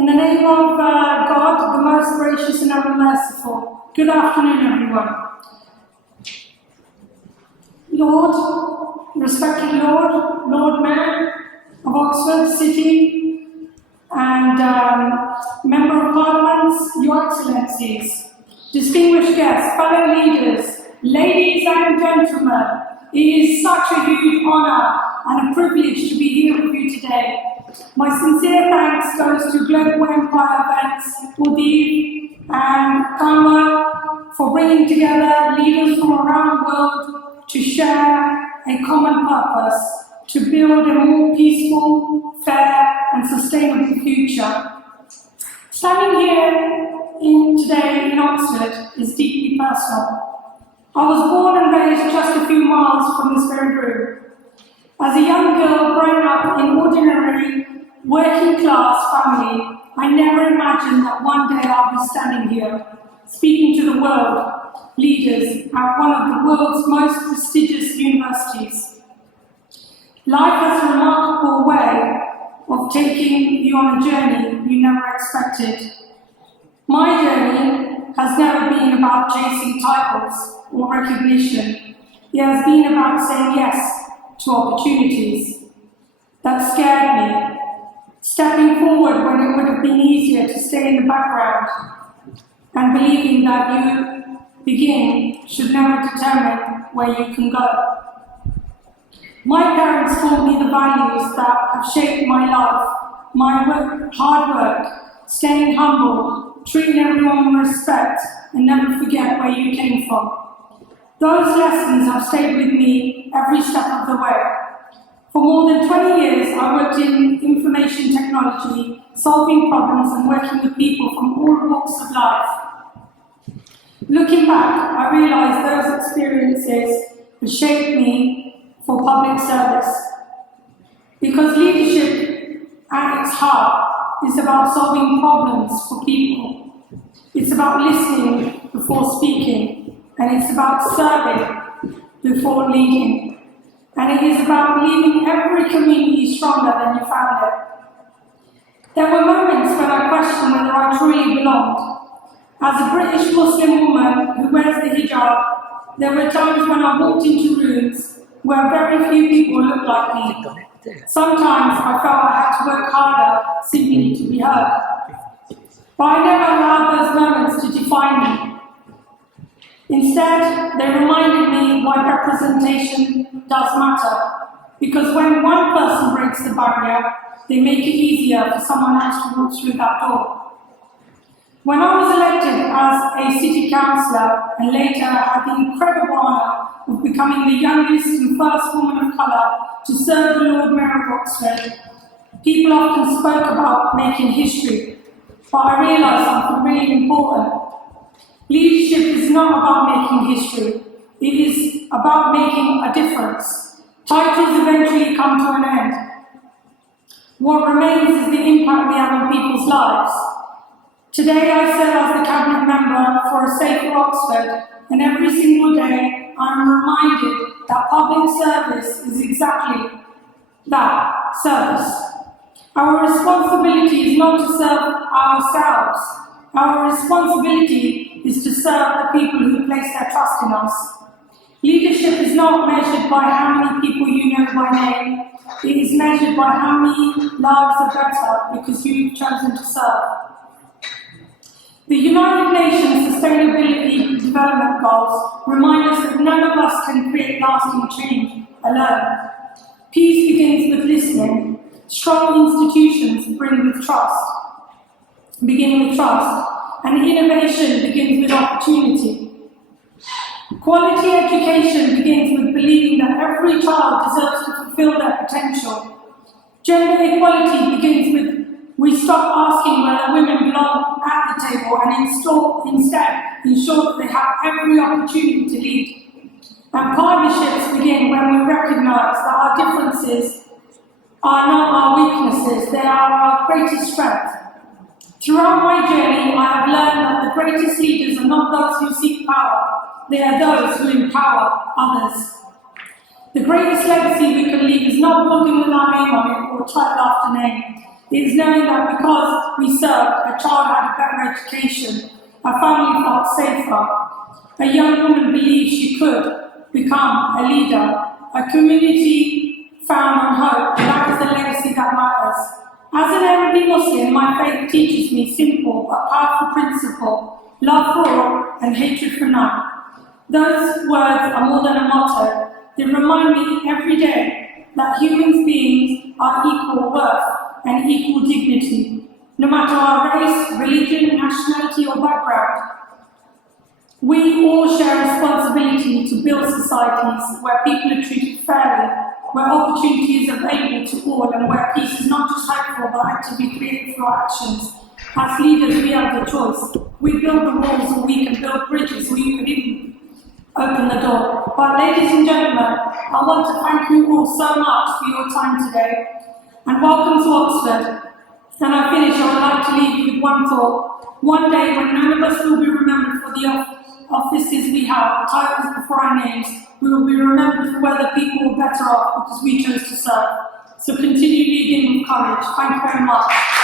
In the name of God, the most gracious and ever merciful. Good afternoon, everyone. Lord, respected Lord Mayor of Oxford City, and Member of Parliament, Your Excellencies, distinguished guests, fellow leaders, ladies and gentlemen, it is such a huge honour and a privilege to be here with you today. My sincere thanks goes to Global Empire Events, Udeep and Cllr for bringing together leaders from around the world to share a common purpose, to build a more peaceful, fair and sustainable future. Standing here today in Oxford is deeply personal. I was born and raised just a few miles from this very room. As a young girl growing up in ordinary, working-class family, I never imagined that one day I'd be standing here, speaking to the world leaders at one of the world's most prestigious universities. Life has a remarkable way of taking you on a journey you never expected. My journey has never been about chasing titles or recognition. It has been about saying yes to opportunities that scared me, stepping forward when it would have been easier to stay in the background, and believing that you begin should never determine where you can go. My parents taught me the values that have shaped my life, hard work, staying humble, treating everyone with respect, and never forget where you came from. Those lessons have stayed with me every step of the way. For more than 20 years, I worked in information technology, solving problems and working with people from all walks of life. Looking back, I realized those experiences have shaped me for public service. Because leadership at its heart is about solving problems for people. It's about listening before speaking. And it's about serving before leading. And it is about leaving every community stronger than you found it. There were moments when I questioned whether I truly belonged. As a British Muslim woman who wears the hijab, there were times when I walked into rooms where very few people looked like me. Sometimes I felt I had to work harder simply to be heard. But I never allowed those moments to define me. Instead, they reminded me why representation does matter. Because when one person breaks the barrier, they make it easier for someone else to walk through that door. When I was elected as a city councillor and later had the incredible honour of becoming the youngest and first woman of colour to serve the Lord Mayor of Oxford, people often spoke about making history, but I realised something really important. Leadership is not about making history, it is about making a difference. Titles eventually come to an end. What remains is the impact we have on people's lives. Today I serve as the Cabinet Member for a safer Oxford, and every single day I'm reminded that public service is exactly that, service. Our responsibility is not to serve ourselves. Our responsibility is to serve the people who place their trust in us. Leadership is not measured by how many people you know by name. It is measured by how many lives are better because you've chosen to serve. The United Nations Sustainability Development Goals remind us that none of us can create lasting change alone. Peace begins with listening. Strong institutions begin with trust, and innovation begins with opportunity. Quality education begins with believing that every child deserves to fulfill their potential. Gender equality begins with we stop asking whether women belong at the table and instead ensure that they have every opportunity to lead. And partnerships begin when we recognise that our differences are not our weaknesses, they are our greatest strength. Throughout my journey, I have learned that the greatest leaders are not those who seek power, they are those who empower others. The greatest legacy we can leave is not building with our name on it or title after name. is knowing that because we served, a child had a better education, a family felt safer, a young woman believed she could become a leader, a community found on hope, and that is the legacy that matters. As an Ahmadi Muslim, my faith teaches me simple but powerful principle: love for all and hatred for none. Those words are more than a motto. They remind me every day that human beings are equal worth and equal dignity, no matter our race, religion, nationality or background. We all share responsibility to build societies where people are treated fairly, where opportunity is available to all, and where peace is not just hopeful but actively created through our actions. As leaders, we have the choice. We build the walls, or we can build bridges, or you can even open the door. But ladies and gentlemen, I want to thank you all so much for your time today, and welcome to Oxford. And I finish, I would like to leave you with one thought. One day when none of us will be remembered for the offices we have, titles before our names, we will be remembered for whether people were better off because we chose to serve. So continue leading with courage. Thank you very much.